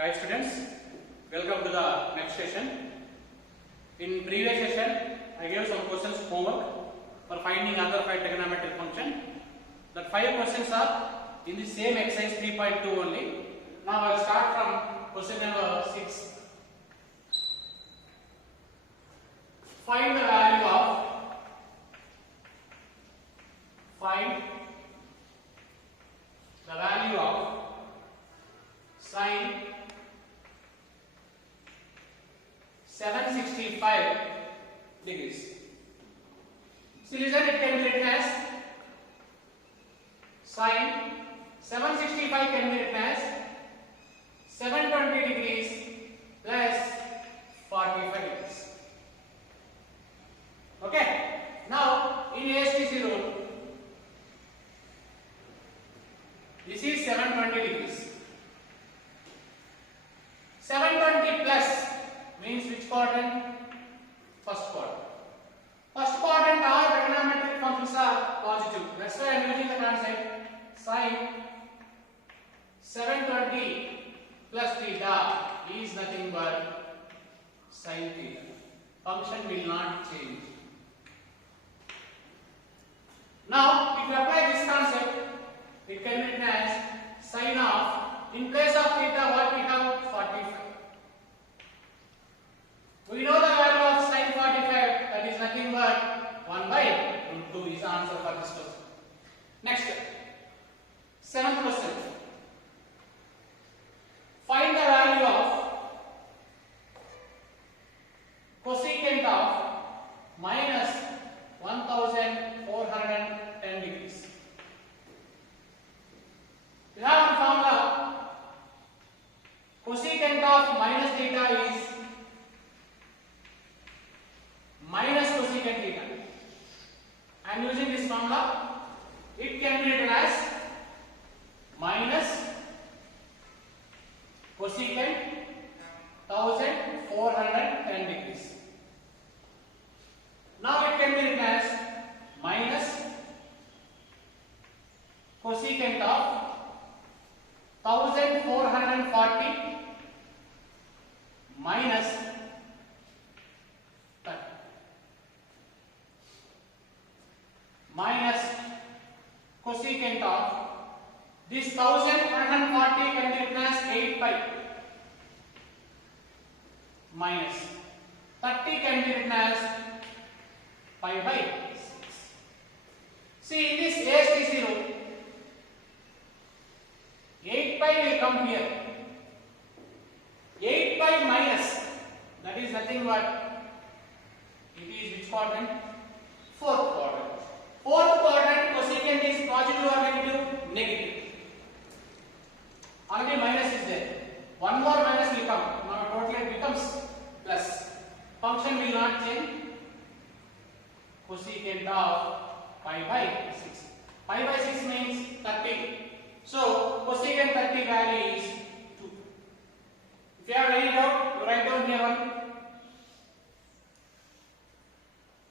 Hi students, welcome to the next session. In previous session, I gave some questions homework for finding other 5 trigonometric function. That 5 questions are in the same exercise 3.2 only. Now I will start from question number 6. Find the value of sine 765 degrees. So listen, it can be written as sine 765 can be written as 720 degrees plus 45 degrees. Okay. Now in ASTC rule, this is 720 degrees. 720 plus means which quadrant? First quadrant. First quadrant all trigonometric functions are positive. That's why I am using the concept sine 720 plus theta is nothing but sine theta. Function will not change. Now, if you apply this concept, it can be written as sine of, in place of theta, what we have? 45. We know the value of sine 45, that is nothing but 1 by root 2 is the answer for this question. Next, 7th question. Find the value of cosecant of minus 1410 degrees. We have one formula. Cosecant of minus theta is minus cosecant theta. I am using this formula. It can be written as minus cosecant 1410 degrees. Now it can be written as minus cosecant of 1440 minus 30 minus cosecant of this 1440 can be written as 8 pi minus 30 can be written as pi by 6. See, in this ASTC rule, 8 pi will come here. 8 pi minus, that is nothing but, it is which quadrant? 4th quadrant. 4th quadrant, cosecant is positive or negative? Negative. Already minus is there. One more minus will come. Now totally it becomes plus. Function will not change. Cosecant of pi by 6. Pi by 6 means 30. So cosecant 30 value is 2. If you have any doubt, you write down here one.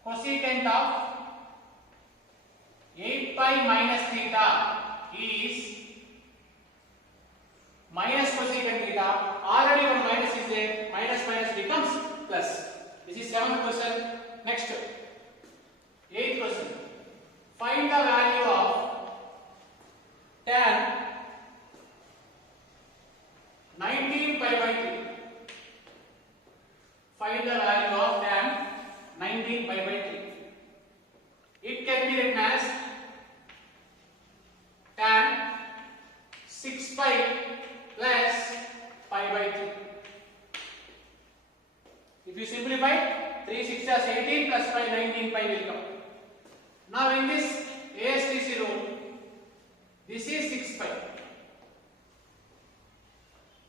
Cosecant of 8 pi minus theta is minus cosecant theta. Already one minus is there. Minus minus becomes plus. This is 7th question. Next, 8th question. Find the value of tan 19 pi by 3. Find the value of tan 19 pi by 3. It can be written as tan 6 pi plus pi by 3. If you simplify, 3 6 is 18 plus pi 19 pi will come. Now in this ASTC rule, this is 6 pi.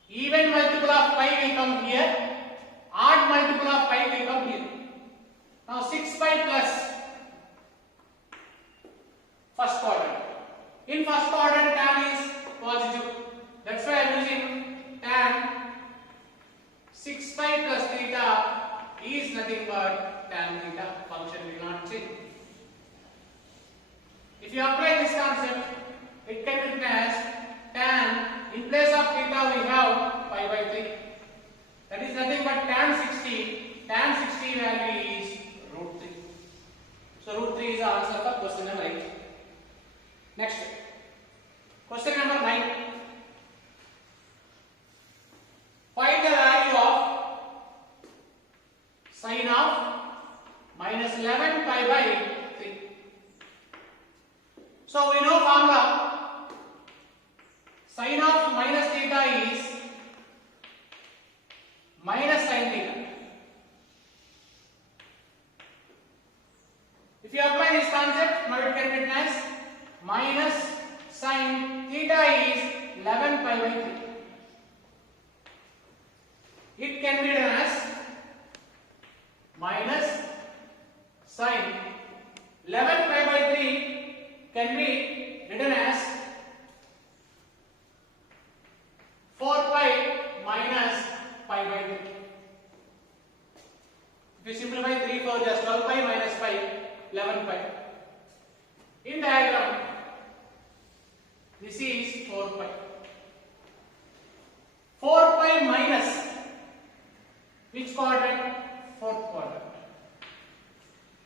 Even multiple of pi will come here. Odd multiple of pi will come here. Now 6 pi plus first quadrant. In first quadrant tan is positive. That's why I am using tan 6 pi plus theta is nothing but tan theta. Function will not change. If you apply this concept, it can be written as tan, in place of theta we have pi by 3. pi by 3. It can be written as minus sine 11 pi by 3 can be written as 4 pi minus pi by 3. If you simplify 3 4 just 12 pi minus pi 11 pi. In diagram this is 4 pi. 4 pi minus which quadrant? Fourth quadrant.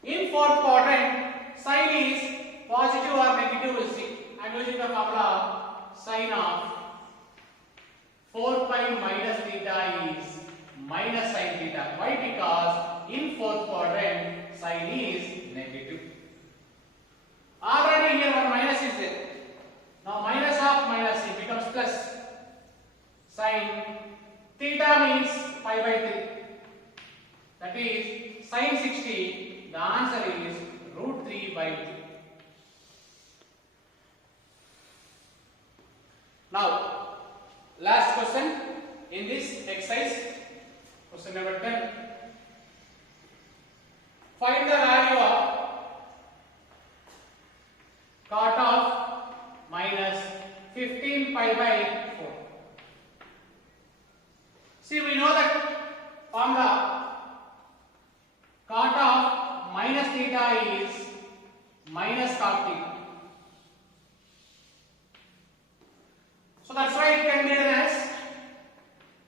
In fourth quadrant, sine is positive or negative. We'll see. I am using the formula sine of 4 pi minus theta is minus sine theta. Why? Because in fourth quadrant, sine is negative. Already here one minus is there. Now minus of minus it becomes plus. Sine theta means pi by 3. That is sine 60. The answer is root 3 by 2. Now, last question in this exercise, question number 10. Find the value of cot of minus 15 pi by 4. See, we know that formula cot of minus theta is minus cot theta. So that's why it can be written as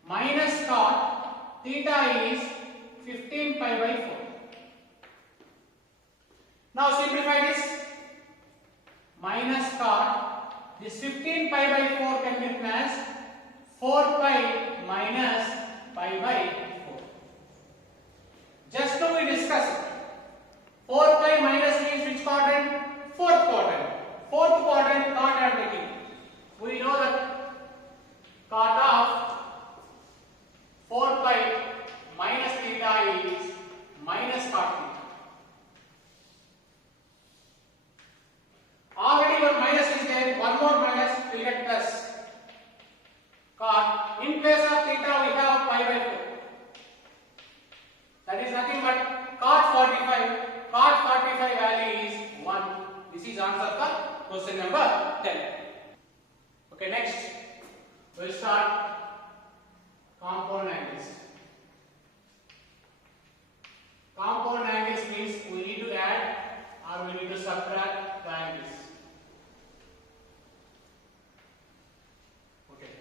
minus cot theta is 15 pi by 4. Now simplify this. Minus cot, this 15 pi by 4 can be written as 4 pi minus pi by 4. Just now we discussed 4 pi minus means which quadrant? Fourth quadrant. Fourth quadrant cot I am taking. We know that cot of 4 pi minus theta is minus cot theta. Already one minus is there, one more minus will get plus. Cot, in place of theta we have pi by 4. That is nothing but cot 45. Cot 45 value is 1. This is answer for question number 10. Okay, next we will start compound angles. Compound angles means we need to add or we need to subtract the angles. Okay.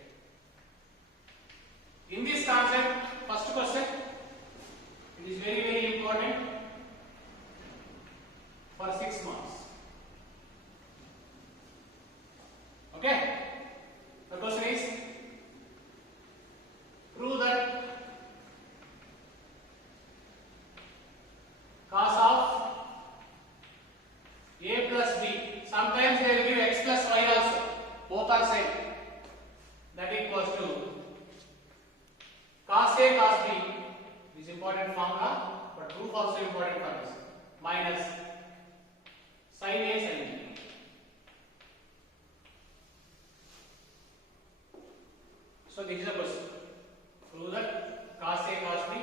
In this concept, first question, it is very, very important for 6 marks. Okay? The question is, prove that cos of a plus b, sometimes they will give x plus y also, both are same, that equals to cos a cos b is important formula, but proof also important for us, minus sin a sin b. So this is a question. Prove that cos a cos b,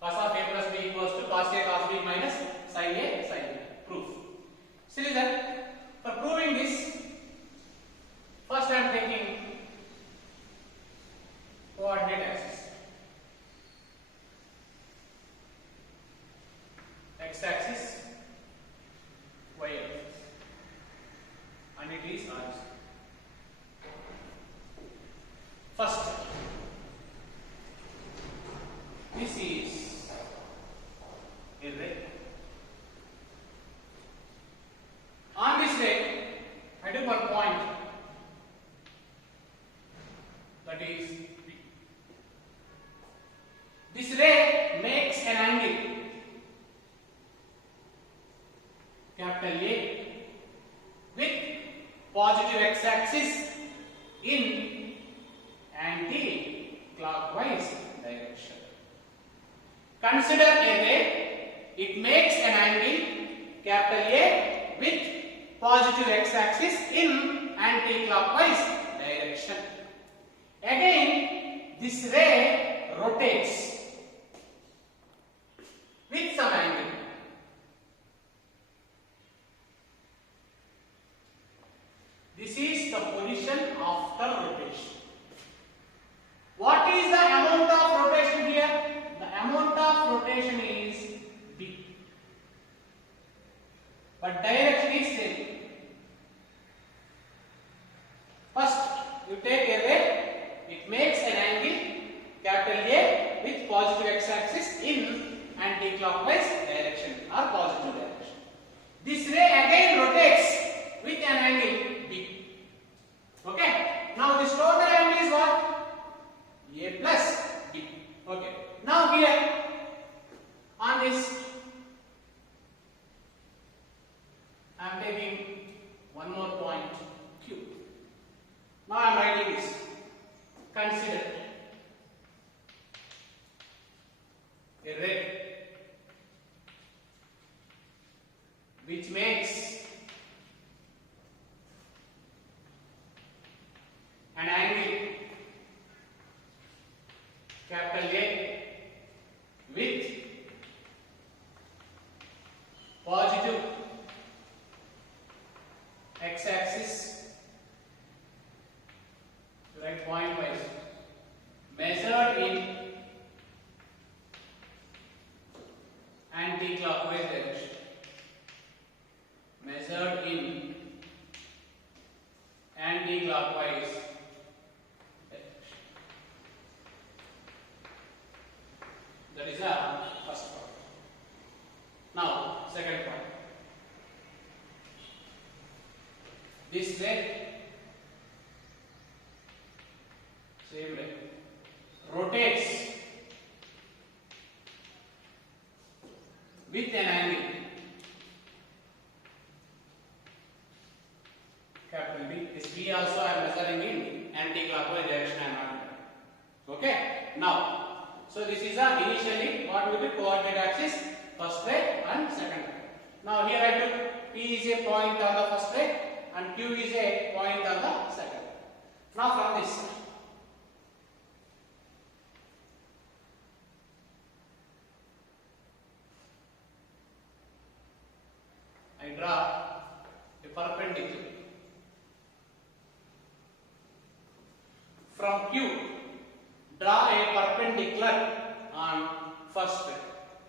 cos of a plus b equals to cos a cos b minus sin a sin b. Proof. So listen, for proving this, first I am taking coordinate axis. X axis, y axis, and it is ours. First, this is a ray. On this ray, I took one point, that is B. This ray makes an angle capital A with positive x-axis in anti-clockwise direction. Consider a ray, it makes an angle capital A with positive x-axis in anti-clockwise direction. direction. Again, this ray rotates with some angle. This is the position after rotation. What is the amount of rotation here? The amount of rotation is B. But direction is same. First, you take a ray, it makes an angle capital A with positive x-axis in anti-clockwise direction or positive direction. This ray again rotates with an angle B. Okay. Now this total angle is what? A plus B. Okay. Now here on this I am taking one more point Q. Now I am writing this. Consider a ray which makes an angle capital A with positive x-axis, right, point wise, measured in anti-clockwise direction. Measured in anti-clockwise direction. That is the first part. Now, second part. This ray, same way, rotates with an angle capital B. This B also I am measuring in anti-clockwise direction. I am not doing. Okay. Now, so this is a initially what will be coordinate axis, first ray and second ray. Now here I took P is a point on the first ray and Q is a point on the second ray. Now from this, I draw a perpendicular from Q. Draw a perpendicular on first ray.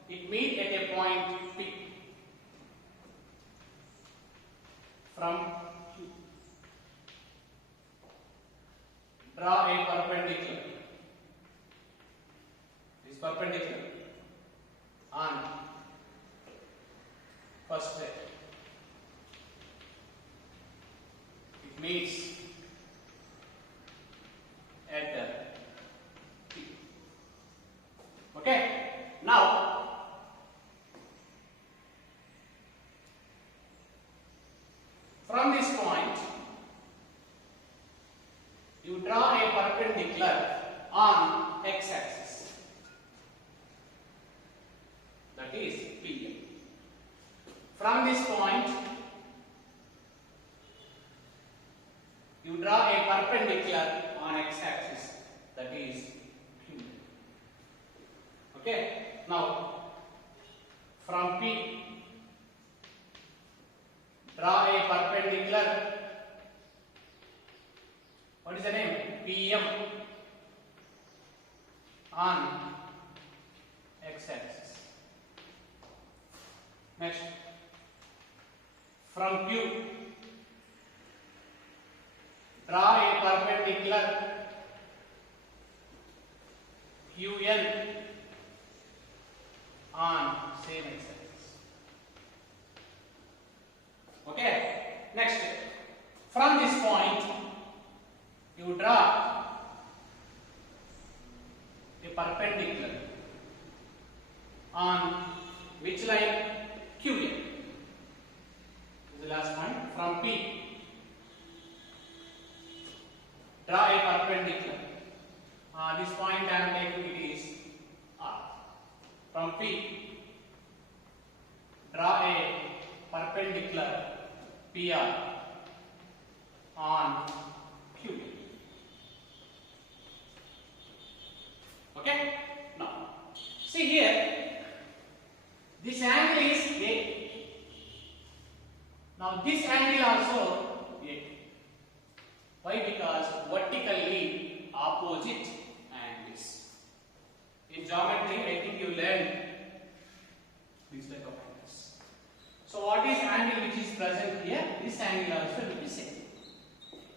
It meet at a point P. From Q, draw a perpendicular. This perpendicular on first ray. It meets at the P. Okay. Now, from this point, you draw a perpendicular on x-axis. That is P. From this point, you draw a perpendicular on x-axis. That is Q. Okay. Now, from P, draw a perpendicular. What is the name? PM on x-axis. Next, from Q, draw a perpendicular QN on same x-axis. Okay. Next, from this point, you draw a perpendicular on which line? QN. This is the last point. From P, draw a perpendicular. This point I am taking, it is R. From P, draw a perpendicular PR on Q. Okay. Now, see here, this angle is A. Now this angle also A. Why? Because vertically opposite angles. In geometry, I think you learned this type of angles. So what is angle which is present here? This angle also will be same.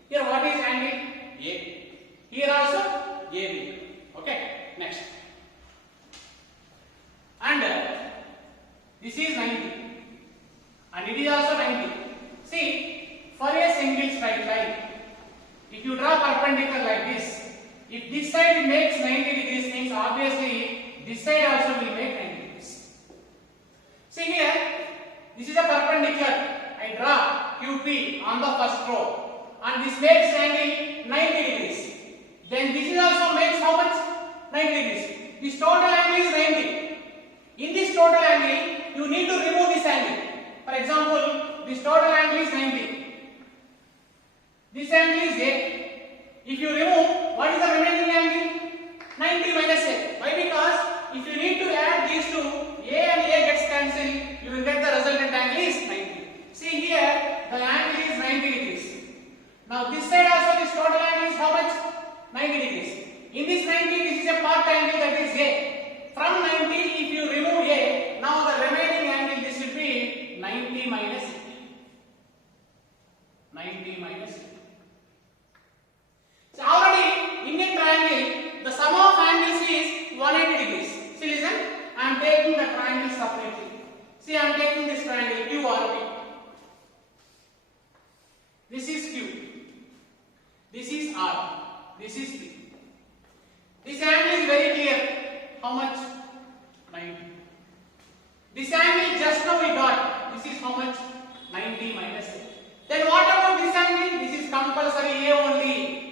Here what is angle? A. Here also A. Okay. Next. And this is 90. And it is also 90. See, for a single straight line, if you draw perpendicular like this, if this side makes 90 degrees, means obviously this side also will make 90 degrees. See here, this is a perpendicular. I draw QP on the first row, and this makes angle 90 degrees. Then this is also makes how much? 90 degrees. This total angle is 90. In this total angle, you need to remove this angle. For example, this total angle is 90. This angle is A. If you remove, what is the remaining angle? 90 minus A. Why? Because if you need to add these two, A and A gets cancelled, you will get the resultant angle is 90. See here, the angle is 90 degrees. Now this side also, this total angle is how much? 90 degrees. In this 90, this is a part angle, that is A. From 90, if you remove A, now the remaining angle, this will be 90 minus A. 90 minus A. So already in a triangle, the sum of angles is 180 degrees. See, listen, I am taking the triangle separately. See, I am taking this triangle QRP. This is Q. This is R. This is P. This angle is very clear. How much? 90. This angle just now we got. This is how much? 90 minus A. Then what about this angle? This is compulsory A only.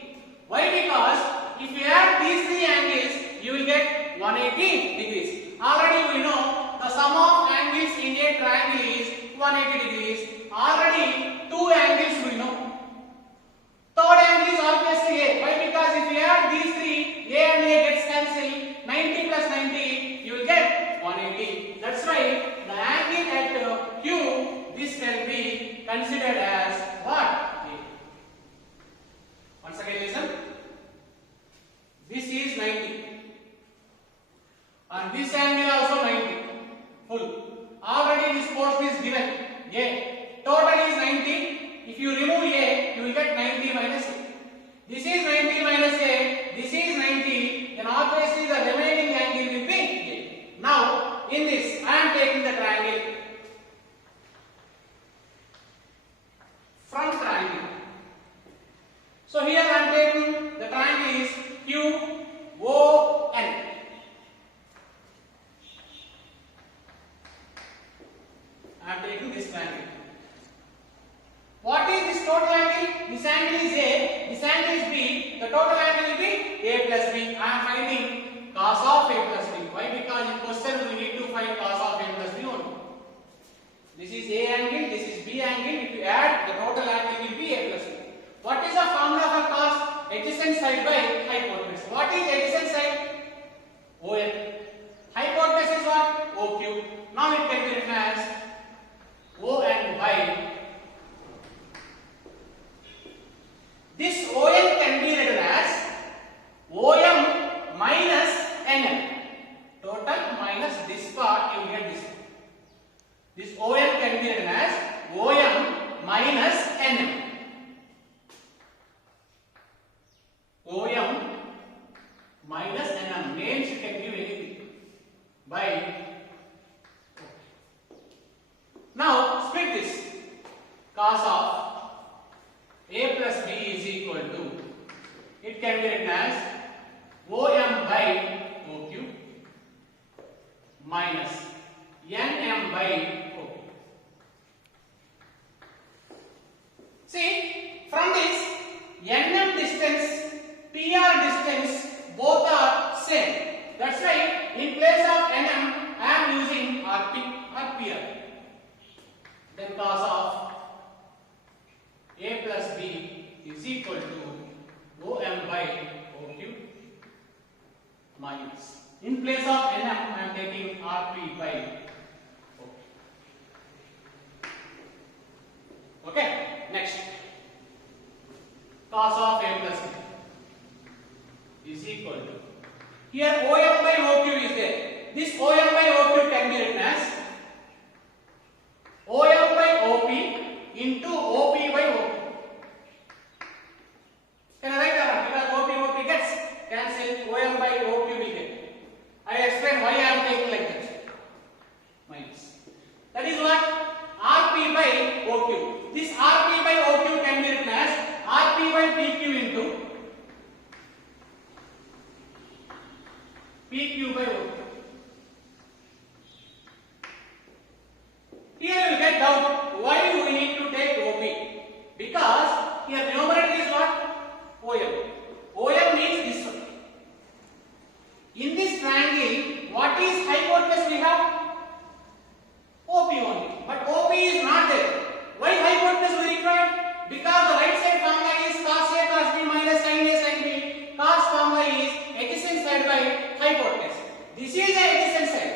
Why? Because if you add these three angles, you will get 180 degrees. Already we know the sum of angles in a triangle is 180 degrees. Already two angles we know. Third angle is obviously A. Why? Because if you add these three, A and A gets cancelled. 90 plus 90, you will get 180. That's why the angle at Q, this can be considered as what? A. Once again listen. This is 90. And this angle also 90. Full. Already this portion is given. A. Total is 90. If you remove A, you will get 90 minus A. This is 90 minus A. This is 90. Then obviously the remaining angle will be A. Now, in this, I am taking the triangle. Front triangle. So here I am taking the triangle is QON. I am taking this triangle. What is this total angle? This angle is A, this angle is B, the total angle will be A plus B. I am finding cos of A plus B. Why? Because in question we need to find cos of A plus B only. This is A angle, this is B angle. If you add, the total angle will be A plus B. What is the formula for cos? Adjacent side by hypotenuse. What is adjacent side? ON. Hypotenuse is what? OQ. Now it can be written as ON by. This ON can be written as OM minus NM. Total minus this part, you will get this. This ON can be written as OM minus NM. OM minus NM. Names you can give anything. By. Now split this. Cos of A plus B is equal to, it can be written as OM by OQ minus NM by OQ. See, from this NM distance, PR distance, both are same. That's why in place of NM, I am using RP or PR. Then cos of A plus B is equal to OM by OQ minus. In place of NM, I am taking RP by OP. Okay, next. Cos of A plus B is equal to, here OM by OQ is there. This OM by OQ can be written as OM by OP into OP by OQ. Can I write that? Because OP gets cancelled, OM by OQ will get. I explain why I am taking like that. Minus. That is what? RP by OQ. This RP by OQ can be written as RP by PQ into PQ by OQ. Here you get doubt. Why do we need to take OP? Because here numerator is what? OM. OM means this one. In this triangle, what is hypotenuse we have? OP only. But OP is not there. Why hypotenuse we require? Because the right side formula is cos A cos B minus sin A sin B. Cos formula is adjacent side by hypotenuse. This is the adjacent side.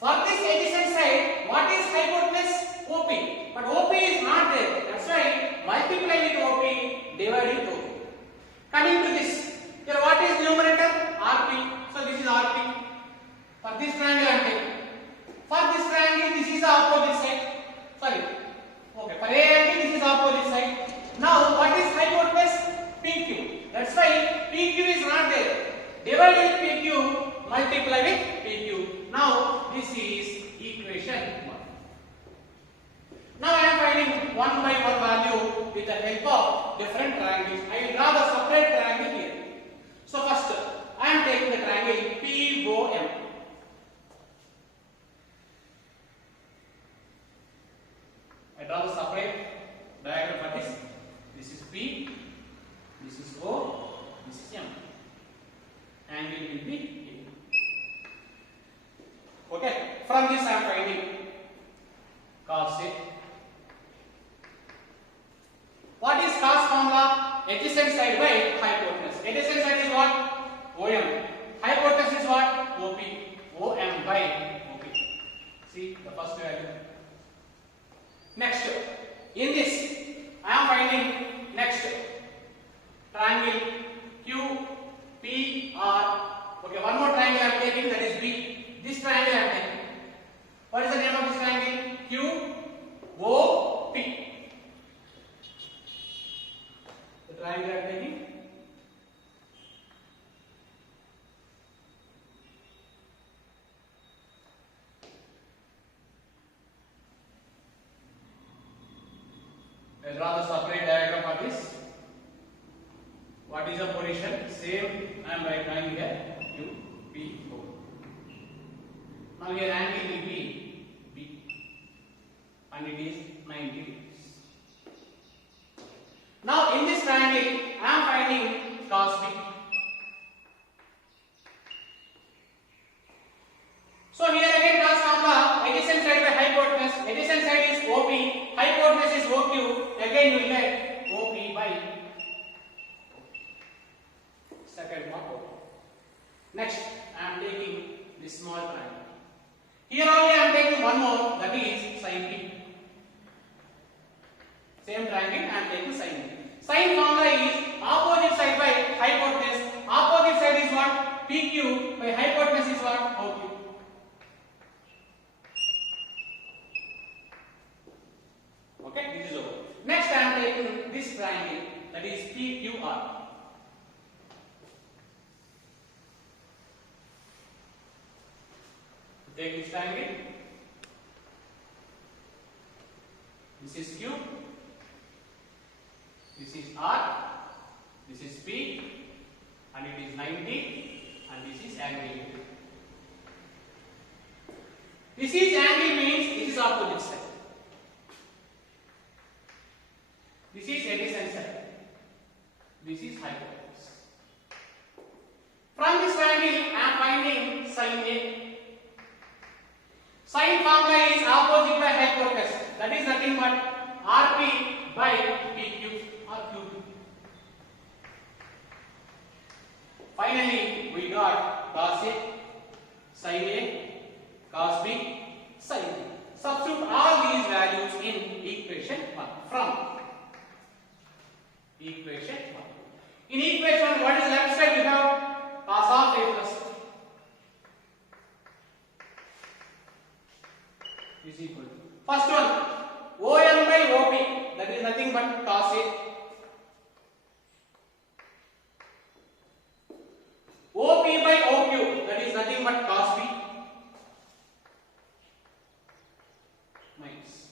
For this adjacent side, what is hypotenuse? OP. But OP is not there. That's why multiply with OP, divide with OP. Coming to this, here what is numerator? RP. So this is RP. For this triangle I am taking. For this triangle, this is the opposite side. Sorry. Okay. For A angle, this is opposite side. Now what is hypotenuse? PQ. That's why PQ is not there. Divide with PQ, multiply with PQ. Now this is equation 1. Now I am finding one by one value with the help of different triangles. I will draw the separate triangle here. So first I am taking the triangle POM. I draw the separate diagram for this. This is P, this is O, this is M. Angle will be A. Okay. From this I am finding cos A. What is cos formula? Adjacent side by hypotenuse. Adjacent side is what? OM. Hypotenuse is what? OP. OM by OP. See the first value. Next, in this, I am finding next triangle QPR. Okay, one more triangle I am taking, that is B. This triangle I am taking. What is the name of this triangle? QOP. The triangle I am taking. I draw the separate diagram for this. What is the position? Same I am drawing here. Q, P, O. Now here angle will be B. And it is 90 degrees. Now in this triangle, I am finding cos B. So here again cos formula, adjacent side by hypotenuse. Adjacent side is OP, hypotenuse is OQ. Again you will get OP by second one OP. Next, I am taking this small triangle. Here only I am taking one more, that is sin B. Same triangle, I am taking sin B. Sin formula is opposite side by hypotenuse. Opposite side is what? PQ by hypotenuse is what? OQ. Okay, this is over. Next I am taking this triangle, that is PQR. Take this triangle. This is Q. This is R. This is P. And it is 90. And this is angle. This is angle means this is opposite side. This is adjacent side. This is hypotenuse. From this triangle, I am finding sin A. Sin formula is opposite by hypotenuse. That is nothing but RP by PQ or QP. Finally, we got cos A, sin A, cos B, sin B. Substitute all these values in equation 1 from equation 1. In equation 1, what is left side? We have cos of A plus is equal to first one OM by OP, that is nothing but cos A. OP by OQ, that is nothing but cos B minus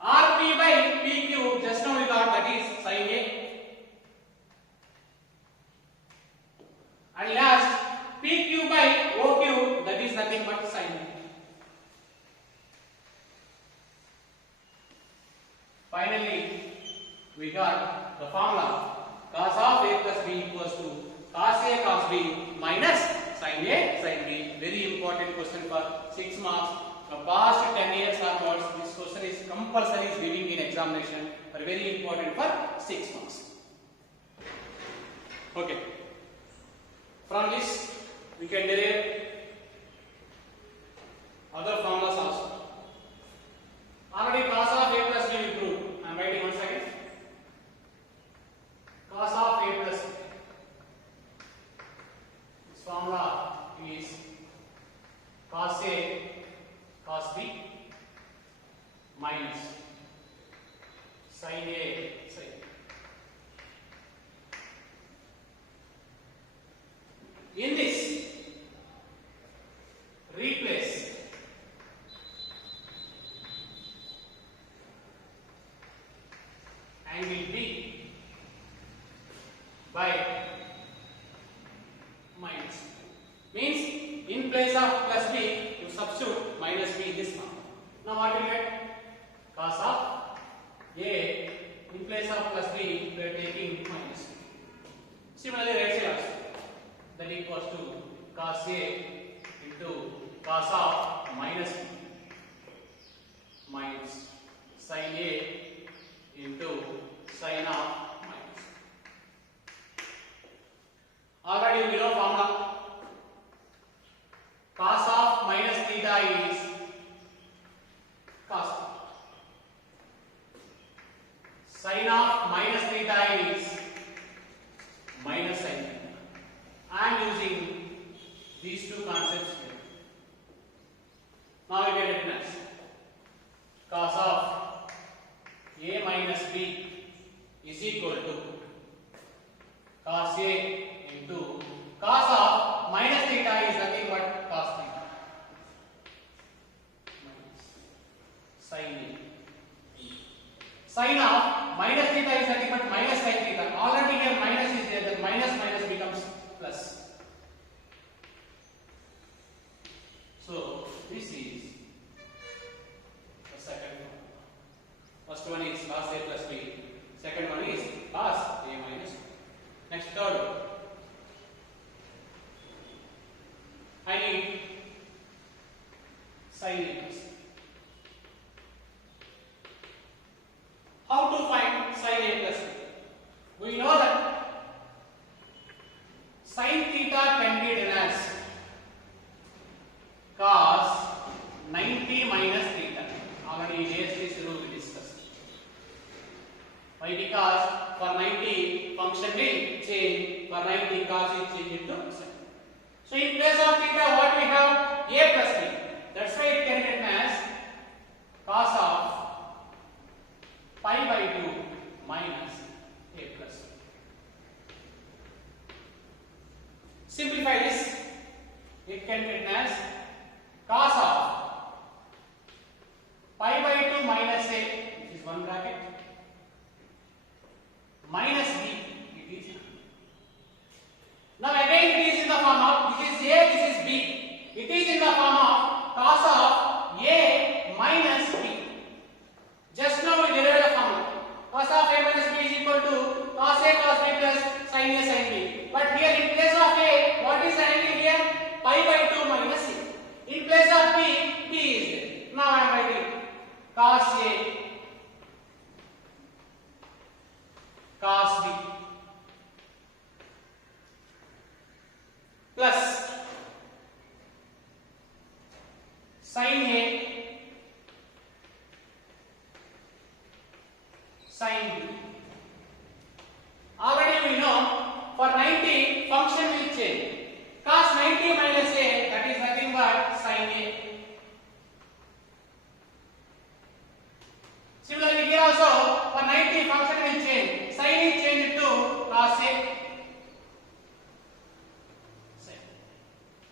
RP by PQ, just now we got, that is sin A, and last PQ by OQ, that is nothing but sin A. Finally, we got the formula cos of A plus B equals to cos A cos B minus sin A sin B. Very important question for 6 marks. From past 10 years onwards, this question is compulsory is giving in examination, but very important for 6 marks. Okay. From this, we can derive other formulas also. Already cos of A plus B we proved. I am writing once again. Cos of A plus B. This formula is cos A cos B minus sin A sin B. In this, replace angle B by minus. Means in place of plus B, you substitute minus B in this form. Now what will you get? Cos of A, in place of plus B, we are taking minus B. Similarly, right side also. That equals to cos A into cos of minus B minus sin A into sin of minus. Already we know formula. Cos of minus theta is cos. Sin of minus theta is minus sin theta. I am using these two concepts here. Now we get it next. Cos of A minus B is equal to cos A into cos of minus theta is nothing but cos theta minus sin A. Sin of minus theta is nothing but minus sin theta. Already here minus is there, that minus minus becomes plus. So this is the second one. First one is cos A plus B. Second one is cos A minus B. Next, third one. I need sin A plus B. How to find sin A plus B? We know that sin theta can be written as cos 90 minus theta. Already this rule we discussed. Why? Because for 90 function will change, for 90 cos will change into sin. So in place of theta, what we have? A plus B. That's why it can be written as cos of pi by 2 minus A plus B. Simplify this. It can be written as cos of pi by 2 minus A, which is one bracket, minus B, it is. Now again it is in the form of, this is A, this is B. It is in the form of cos of A minus B. Just now we derived the formula. Cos of A minus B is equal to cos A cos B plus sin A sin B. But here in place of A, what is the angle here? Pi by 2 minus A. In place of B, B is there. Now I am writing cos A cos B Cos 90 minus A, that is nothing but sin A. Similarly here also for 90 function will change. Sin is changed to cos A.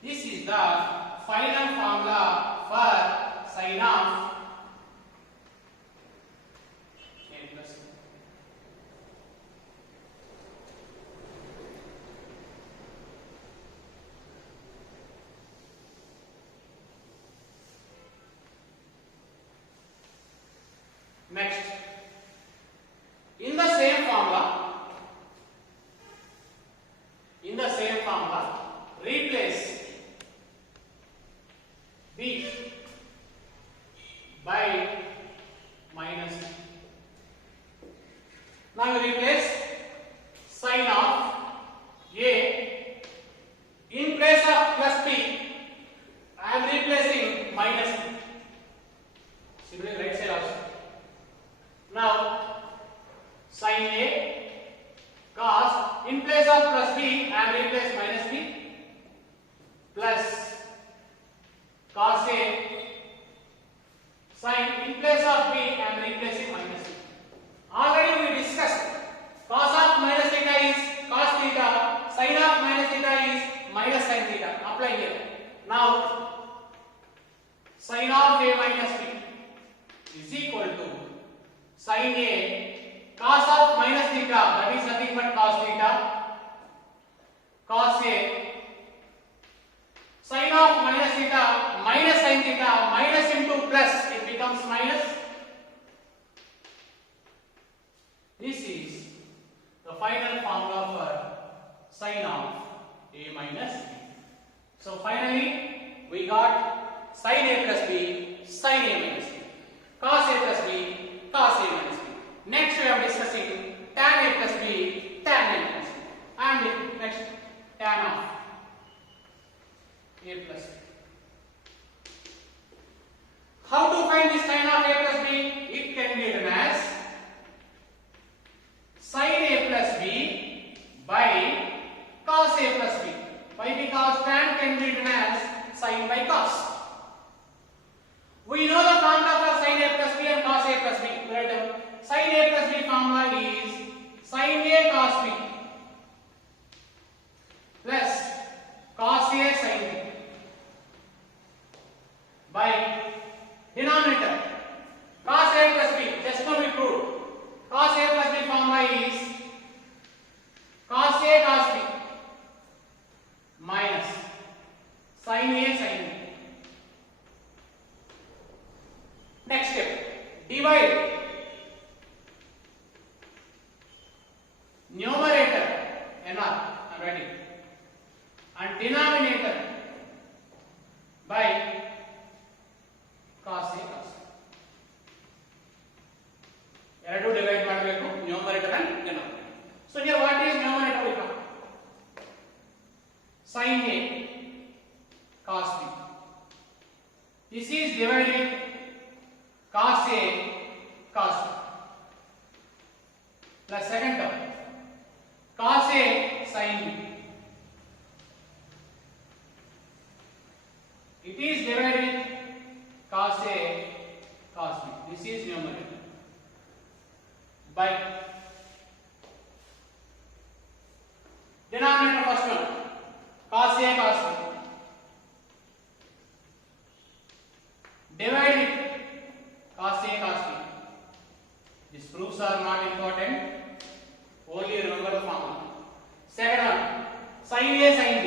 This is the final formula for sin of A plus B. Next, in the same formula, replace B by minus. Now we replace sin of A in place of plus B. I am replacing minus B. Similarly, right side also. Now sin A cos in place of plus B I am replace minus B plus cos A sin in place of B I am replacing minus B. Already we discussed cos of minus theta is cos theta, sin of minus theta is minus sin theta. Apply here. Now sin of A minus B is equal to sin A cos of minus theta, that is nothing but cos theta, cos A sin of minus theta minus sin theta, minus into plus, it becomes minus. This is the final formula for sin of A minus B. So finally we got sin A plus B, sin A minus B, cos A plus B, cos A minus B. Next we are discussing tan A plus B, tan A minus B. And next tan of A plus B. How to find this tan of A plus B? It can be written as sin A plus B by cos A plus B. Why? Because tan can be written as sin by cos. We know the formula for sin A plus B and cos A plus B. Sin A plus B formula is sin A cos B plus cos A sin B by denominator cos A plus B. Just now we proved cos A plus B formula is cos A cos B minus sin A sin B. Next step, divide numerator NR, I am writing, and denominator by cos A cos B. ಎರಡು divide ಮಾಡಬೇಕು numerator and denominator. So here what is numerator we have? Sin A cos B. This is divided cos A cos B plus second term cos A sin B. It is divided cos A cos B. This is numerator by denominator first one cos A cos B divided cos A cos B. These proofs are not important, only remember the formula. Second one sin A sin B.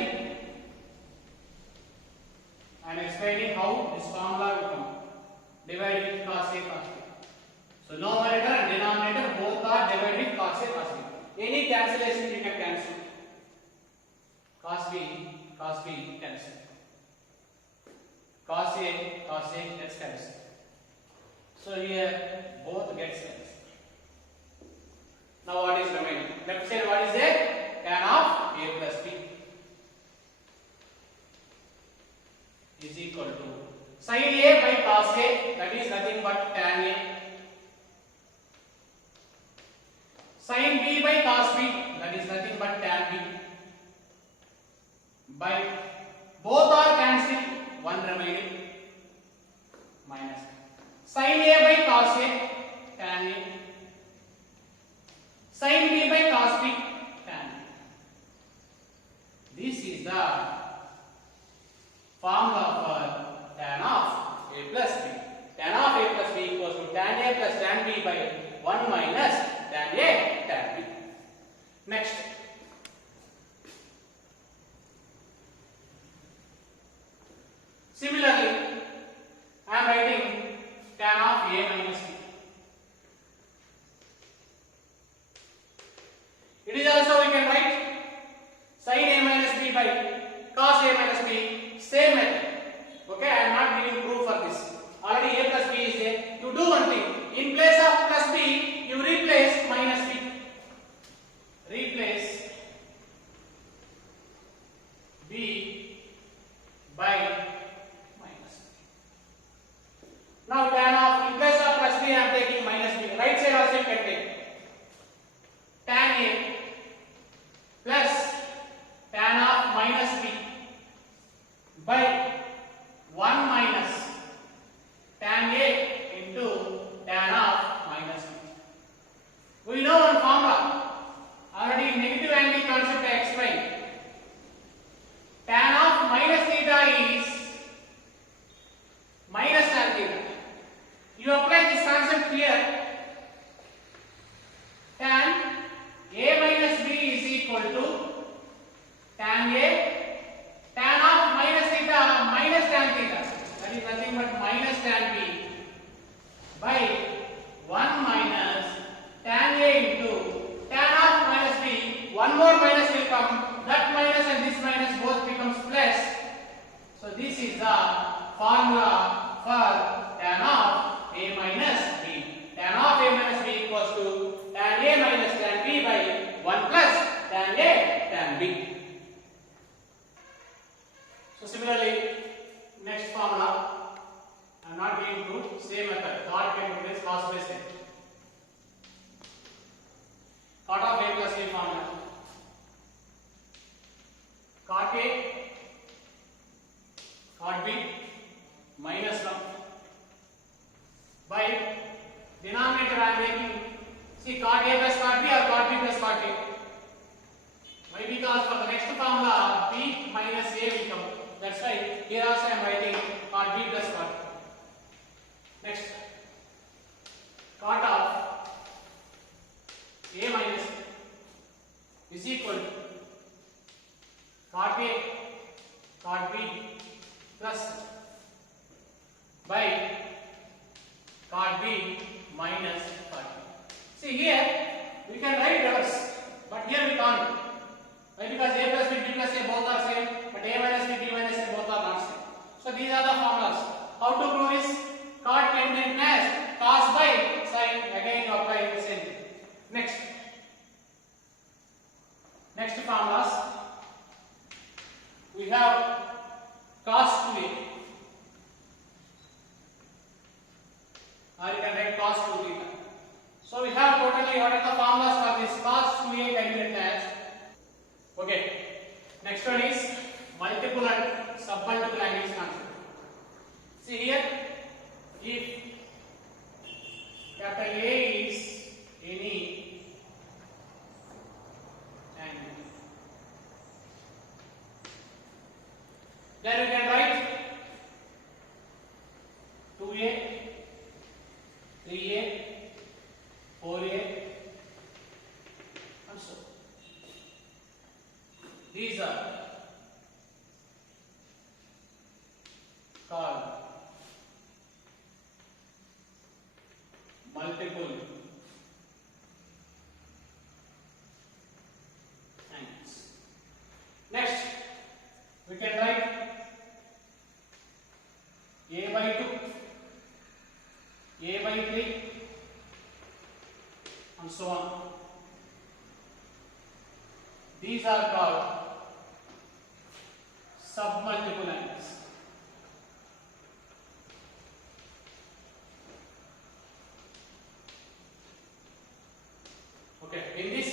I am explaining how this formula will come. Divided cos A cos B. So numerator and denominator both are divided cos A cos B. Any cancellation you can cancel. Cos B cancel. Cos A gets cancelled. So here both gets cancelled. Now what is remaining? Left side what is there? Tan of A plus B is equal to sin A by cos A, that is nothing but tan A, sin B by cos B, that is nothing but tan B, by both are cancelled, one remaining, minus sin A by cos A tan A, sin B by cos B tan B. This is the formula for tan of A plus B. Tan of A plus B equals to tan A plus tan B by 1 minus tan A tan B. Next, similarly, I am writing tan of A minus B. It is also we can write sin A minus B by cos A minus B, same method. Okay, I am not giving proof for this. Already A plus B is there. You do one thing. In place of plus B, you replace minus B. Replace B by minus B. Now tan of, in place of plus B, I am taking minus B. Right side also you can take tan A plus tan of minus B by 1 minus tan A into tan of minus B. We know one formula. Already negative angle concept I explained. Tan of minus theta is minus tan theta. You apply this concept here. Tan A minus B is equal to tan A, tan of minus theta minus tan theta. That is nothing but minus tan B by 1 minus tan A into tan of minus B. One more minus will come. That minus and this minus both becomes plus. So this is the formula for tan of A minus B. Tan of A minus B equals to tan A minus tan B by 1 plus tan A tan B. So similarly, next formula, I am not going to same method. Cot can replace cos by sin. Cot of A plus B formula. Cot A, cot B minus 1 by denominator I am making, see cot A plus cot B or cot B plus cot A. Why? Because for the next formula B minus A will come. That's why here also I am writing cot B plus cot A. Next, cot of A minus A is equal to cot A cot B plus by cot B minus cot B. See here we can write reverse, but here we can't. Why? Because A plus B, B plus A both are same, but A minus B, B minus A both are not same. So these are the formulas. How to prove this? Cot can be written as cos by sin. Again you apply the same thing. Next formulas. We have cos 2A, or you can write cos 2 theta. So we have totally what are the formulas for this cos 2A can be written as. Okay. Next one is multiple and submultiple angles concept. See here, if capital A is any angle, then we can write 2A, 3A, 4A, and so. These are called multiple angles. Next, we can write A by 2, A by 3, and so on. These are called submultiple angles. Okay, in this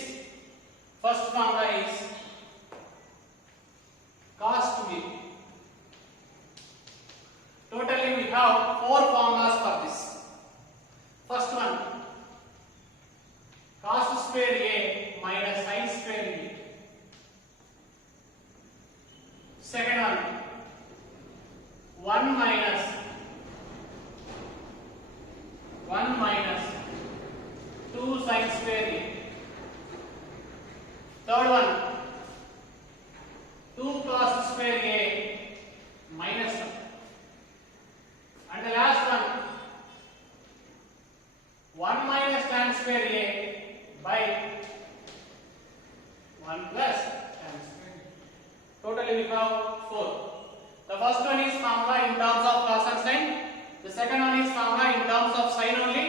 first formula is cos Second one, 1 minus 2 sin square a. Third one, 2 cos square a minus 1. And the last one, 1 minus tan square a by 1 plus tan square a. Totally we have 4. The first one is formula in terms of cos and sin. The second one is formula in terms of sin only.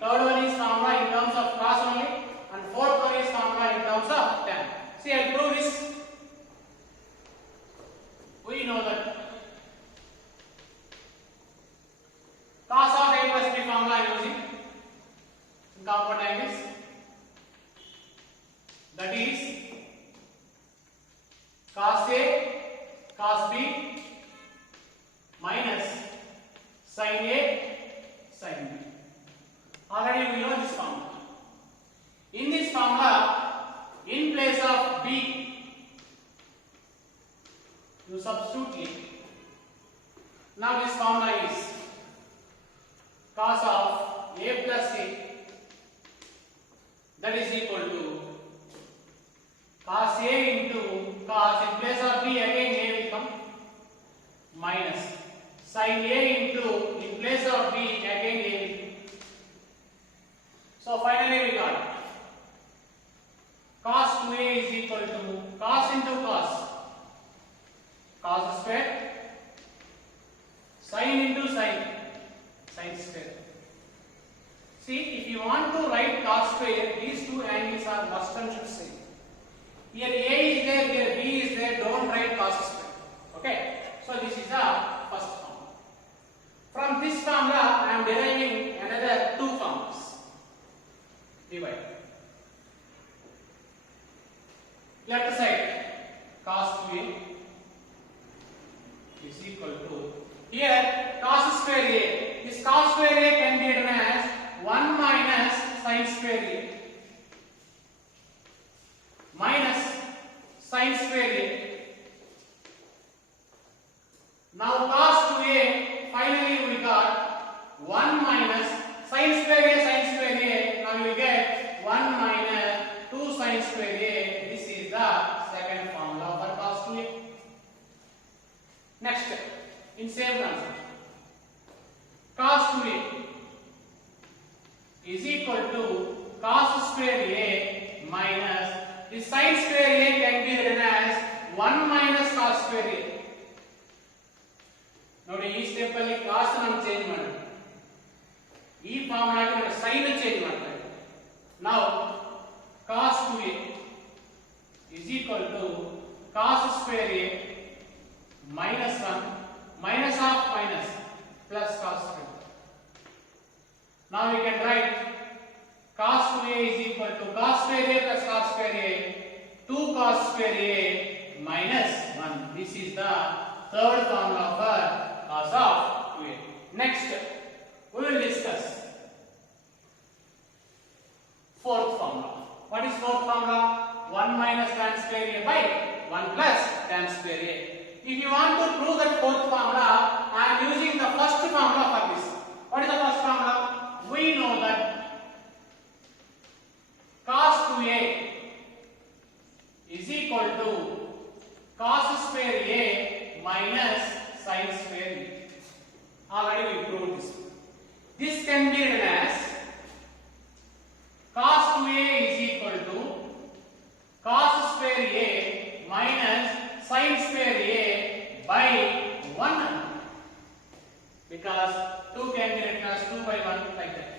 Third one is formula in terms of cos only. And fourth one is formula in terms of tan. See, I'll prove this. We know that cos of a plus b formula I am using in compound angles. That is cos a cos b minus sin a sin b. Already we know this formula. In this formula, in place of b, you substitute a. Now this formula is cos of a plus a, that is equal to cos a into cos, in place of b again a will come, minus sin a into, in place of b again a will come. So finally we got cos 2a is equal to cos into cos, cos square, sin into sin, sin square. See, if you want to write cos square, these two angles are must and should same. Here a is there, here b is there, don't write cos square. Okay, so this is the first formula. From this formula I am deriving another two formulas. Divide. Left side cos 2a is equal to, here cos square a, this cos square a can be written as 1 minus sin square a minus sin square a. Now cos 2a, finally we got 1 minus sin square a sin square a. Now you will get 1 minus 2 sin square a. This is the second formula for cos 2a. Next, in same concept, cos 2a is equal to cos square a minus, the sin square a can be written as 1 minus cos square a. ನೋಡಿ ಈ step ಅಲ್ಲಿ ಕಾಸ್ ನಾವು change ಮಾಡೋಣ, ಈ formula ಗೆ ನಾವು sign change ಮಾಡ್ತಾ ಇದ್ದೀವಿ. ನಾವು cos 2a is equal to cos square a minus 1 minus of minus plus cos square. Now we can write cos 2a is equal to cos square a plus cos square a, 2 cos square a minus 1. This is the third formula for cos of 2a. Next, we will discuss fourth formula. What is fourth formula? 1 minus tan square a by 1 plus tan square a. If you want to prove that fourth formula, I am using the first formula for this. What is the first formula? We know that cos 2a is equal to cos square a minus sin square a. Already we proved this. This can be written as cos 2a is equal to cos square a minus sin square a by 1, because 2 can be written as 2 by 1 like that.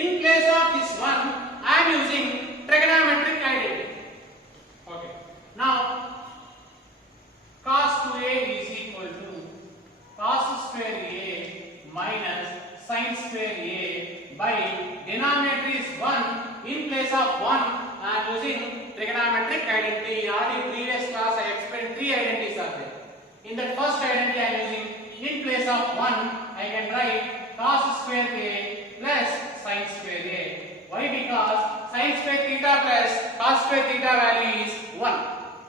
In place of this one, I am using trigonometric identity. Okay. Now, cos 2a is equal to cos square a minus sin square a by, denominator is 1, in place of 1, I am using trigonometric identity. Already previous class I explained 3 identities are there. In that first identity I am using, in place of 1, I can write cos square a plus sin square a. Why? Because sin square theta plus cos square theta value is 1.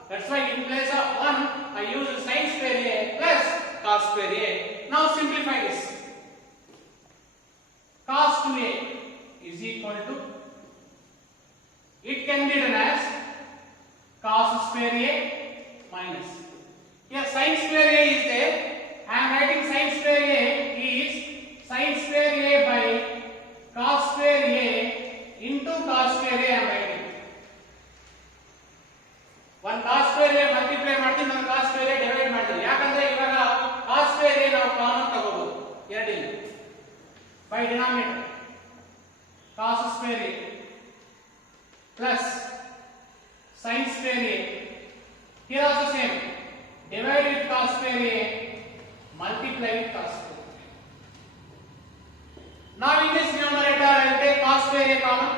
That's why in place of 1 I use sin square A plus cos square A. Now simplify this. Cos 2A is equal to, it can be written as cos square A minus. Here sin square A is there. I am writing sin square A is sin square A by cos square A into cos square A I am writing. One cos square A multiply ಮಾಡ್ತೀನಿ, ಒಂದು cos square A divide ಮಾಡ್ತೀನಿ. ಯಾಕಂದ್ರೆ ಇವಾಗ cos square A ನಾವು common ತಗೋಬಹುದು ಎರಡಿಲ್ಲ. By denominator cos square A plus sin square A. Here also same. Divide with cos square A, multiply with cos square A. Now in this numerator I will take cos square A common.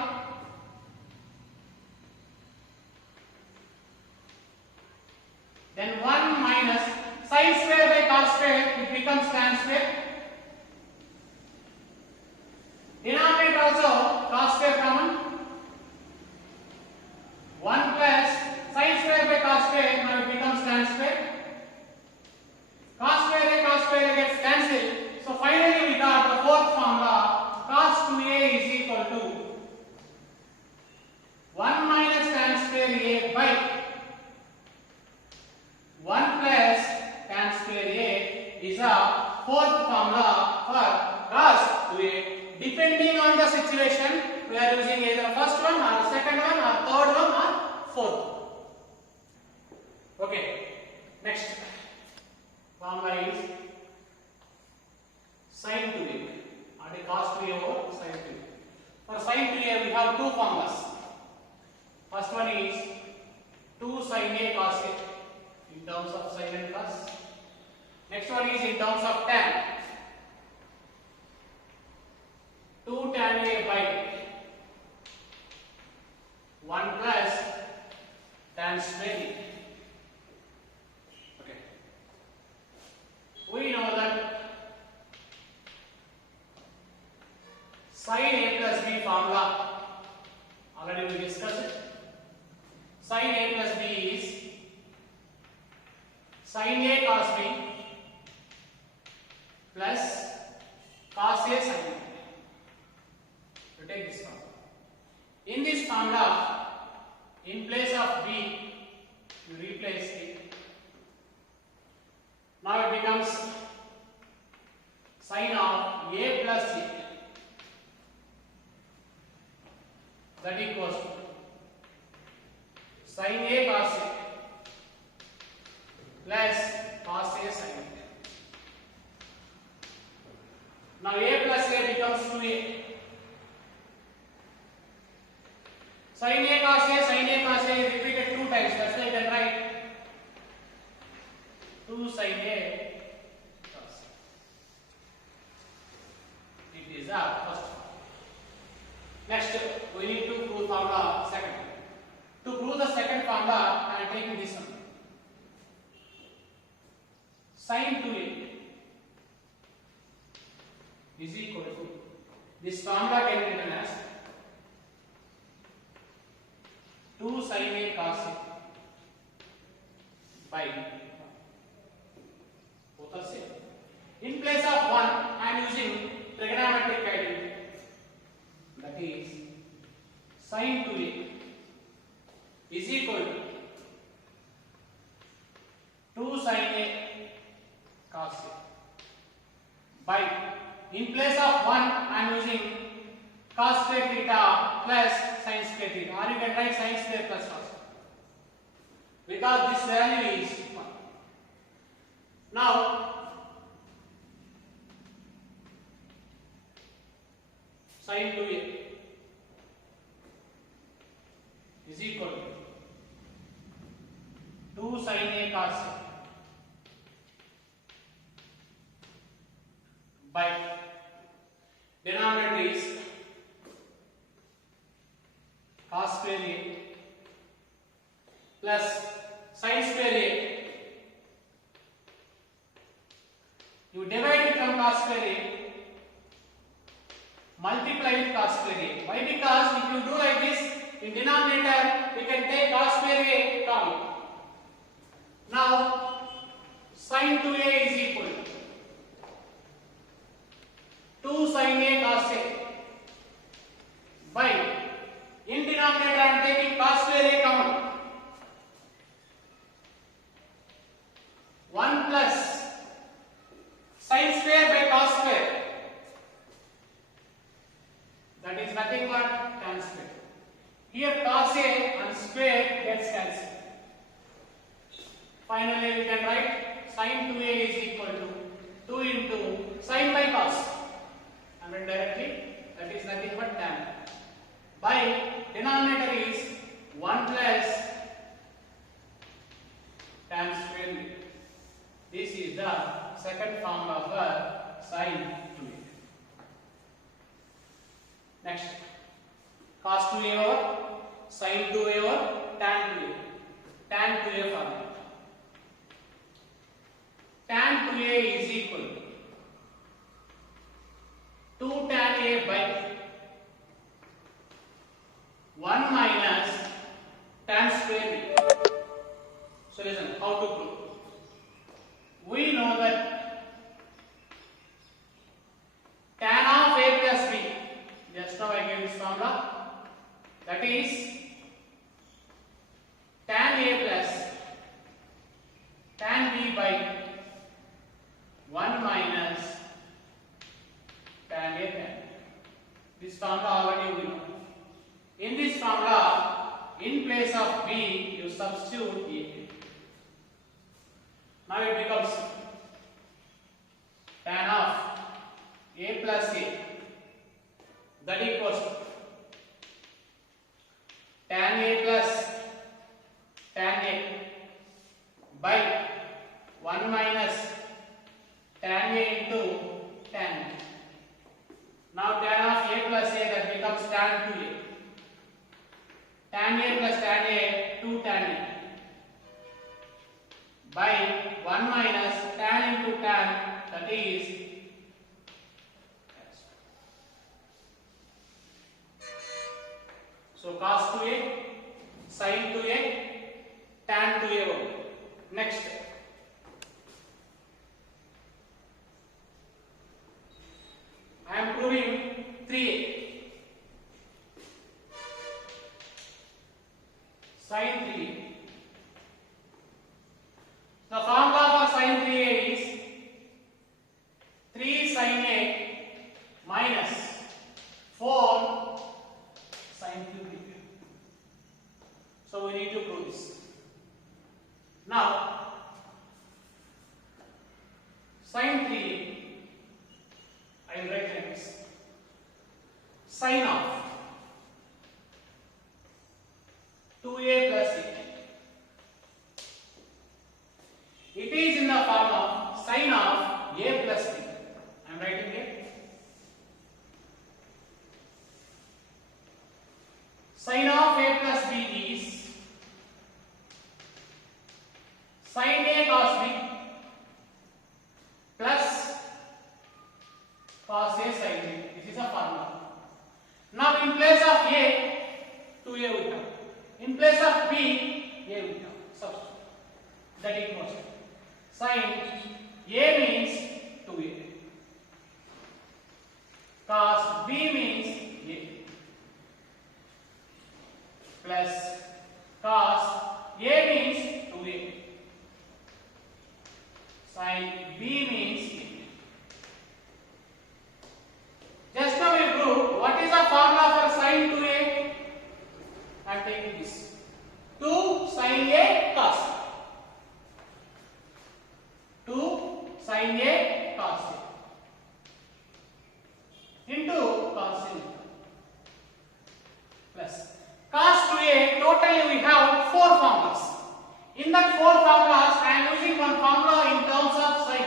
Then 1 minus sin square by cos square, it becomes tan square. Denominator also cos square common. 1 plus sin square by cos square, now it becomes tan square. Cos square A gets cancelled. So finally we got the fourth formula. Cos 2A is equal to 1 minus tan square A by 1 plus tan square A is a fourth formula for cos 2A. Depending on the situation, we are using either first one or second one or third one or fourth. Okay, next formula is sin 2A and cos 2A over sin 2A. For sin 2A we have two formulas. First one is 2 sin A cos A in terms of sin and cos. Next one is in terms of tan. 2 tan A by 1 plus tan square A. Okay. We know that sin A plus B formula, already we discussed it. Sin A plus B is sin A cos B plus cos A sin B. To take this formula. In this formula, in place of B, you replace it. Now it becomes sin of A plus C. That equals to sin A cos A plus cos A sin A. Now A plus A becomes 2A. Sin A cos A is repeated 2 times. That's why you can write 2 sin A cos A. It is our first one. Next, we need to prove formula second. To prove the second formula, I am taking this one. Sin 2A is equal to, this formula can be written as 2 sin A cos A by, both are same. In place of 1, I am using trigonometric identity. That is sin 2A is equal to 2 sin A cos A by, in place of 1 I am using cos square theta plus sin square theta, or you can write sin square plus cos, because this value is 1. Now sin 2A is equal to 2 sin A cos A by, denominator is cos square A plus sin square A. You divide it from cos square A, multiply with cos square A. Why? Because if you do like this, in denominator we can take cos square A common. Now 2a is equal to 2 sin a cos a by, in denominator I am taking cos square a common, 1 plus sin square by cos square, that is nothing but tan square. Here cos a and square gets cancelled. Finally we can write sin 2a is equal to 2 into sin by cos, and then directly that is nothing but tan, by denominator is 1 plus tan square. This is the second formula for sin 2a. Next, cos 2a over sin 2a over tan 2a. Tan 2a formula. Tan 2a is equal to 2 tan a by 1 minus tan square b. So listen, how to prove? We know that tan of a plus b, just now I gave this formula, that is tan a plus tan b by 1 minus tan a tan. This formula already we know. In this formula, in place of b, you substitute a. Now it becomes tan of a plus a, that equals tan a plus tan a by 1 minus tan a into tan. Now tan of a plus a, that becomes tan 2a. Tan a plus tan a, 2 tan a by 1 minus tan into tan, that is so cos 2a, sin 2a, tan 2a. Next, I am proving 3a. Sin 3a. The formula for sin 3a is 3 sin a minus 4 sin 3a. So we need to prove this. Now, sin 3a, I will write like this: sin of 2a plus a. It is in the form of sin of a plus b. I am writing here. Sin of a plus b is sin a cos b plus cos a sin b. This is a formula. Now in place of a, 2a we have. In place of b, a we have. Substitute. That equals sin a means 2a, cos b means a, plus cos a means 2a, sin b means a. Just now we proved what is the formula for sin 2a. I am taking this 2 sin a cos, 2 sin a cos a into cos a plus cos 2a. Totally we have 4 formulas. In that 4 formulas, I am using one formula in terms of sin.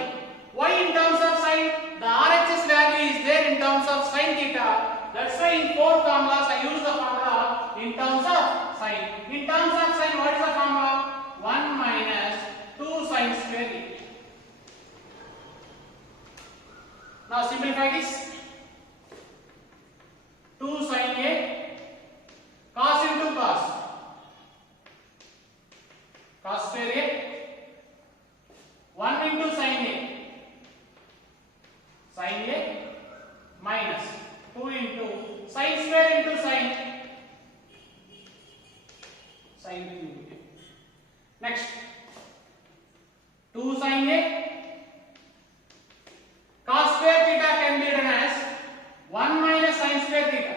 Why in terms of sin? The RHS value is there in terms of sin theta. That's why in 4 formulas I use the formula in terms of sin. In terms of sin, what is the formula? 1 minus 2 sin square a. Now simplify this. 2 sin a, cos into cos, cos square a, 1 into sin sin A. Cos square theta can be written as 1 minus sin square theta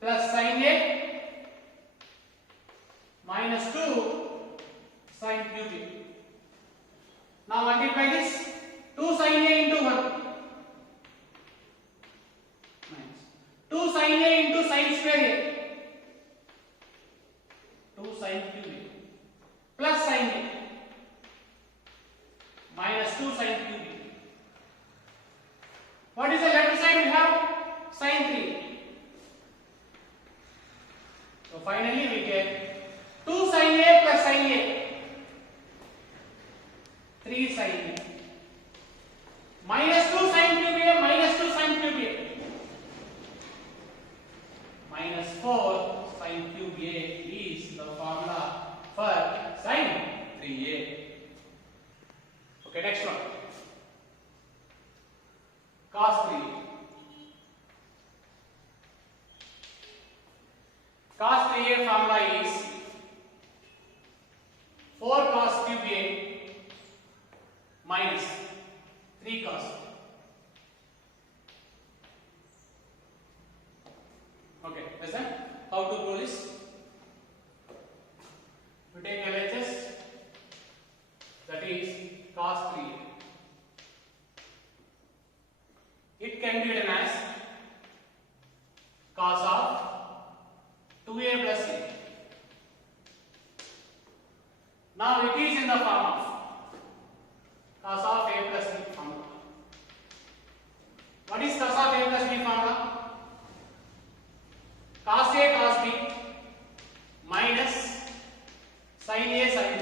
plus sin A minus 2 sin cube A. Now multiply this. 2 sin A into 1 minus 2 sin A into sin square A. 2 sin cube A plus sin A minus 2 sin cube A. What is the left side? We have sin 3. So finally we get 2 sin A plus sin A, 3 sin A, minus 2 sin cube A, minus 2 sin cube A, minus 4 sin cube A is the formula for sin 3A. Okay, next one. Cos 3A. Cos 3A formula is 4 cos cube A minus 3 cos. Okay, listen. How to do this? We take LHS, that is cos 3A. It can be written as cos of 2A plus A. Now it is in the form of cos of A plus B formula. What is cos of A plus B formula? Cos A cos B minus sin A sin B.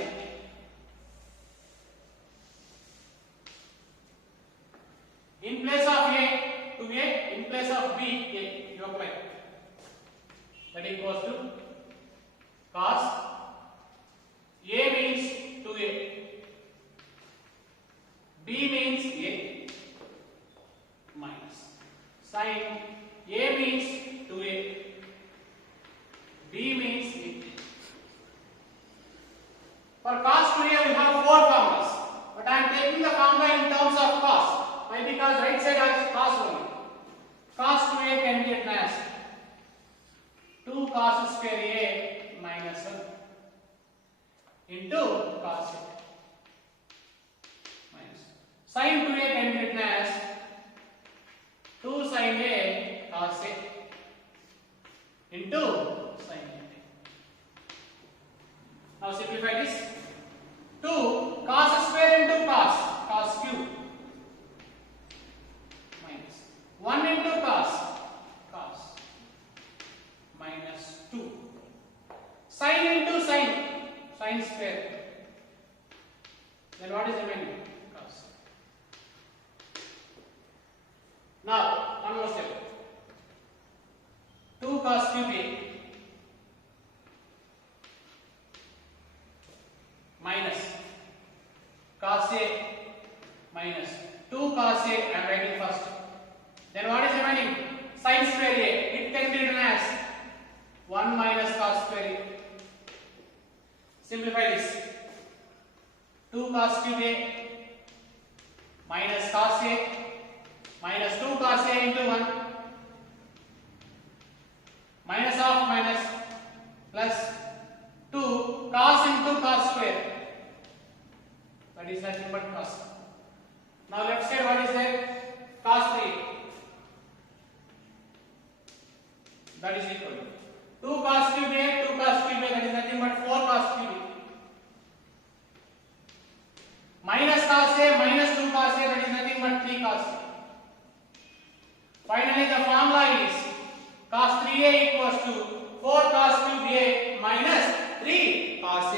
In place of A, 2A, in place of B, A, you apply. That equals to cos A means 2A, B means A minus sin A means 2A, B means A. For cos 2A we have 4 formulas, but I am taking the formula in terms of cos. Why? Because right side has cos only. Cos 2A can be written as 2 cos square A minus 1 into cos A minus sin 2A can be written as 2 sin A cos A into sin A. Now simplify this. 2 cos square into cos cube minus 1 into cos minus 2 sin into sin square. Then what is remaining? Cos. Now one more step. 2 cos cube A minus cos A minus 2 cos A. I am writing first. Then what is remaining? Sin square A. It can be written as 1 minus cos square A. Simplify this. 2 cos cube A minus cos A minus 2 cos A into 1 minus of minus plus 2 cos into cos square. That is nothing but cos. Now left side what is there? Cos 3. That is equal to 2 cos cube A, 2 cos cube A, that is nothing but 4 cos cube A. Minus cos A, minus 2 cos A, that is nothing but 3 cos A. Finally the formula is cos 3A equals to 4 cos cube A minus 3 cos A.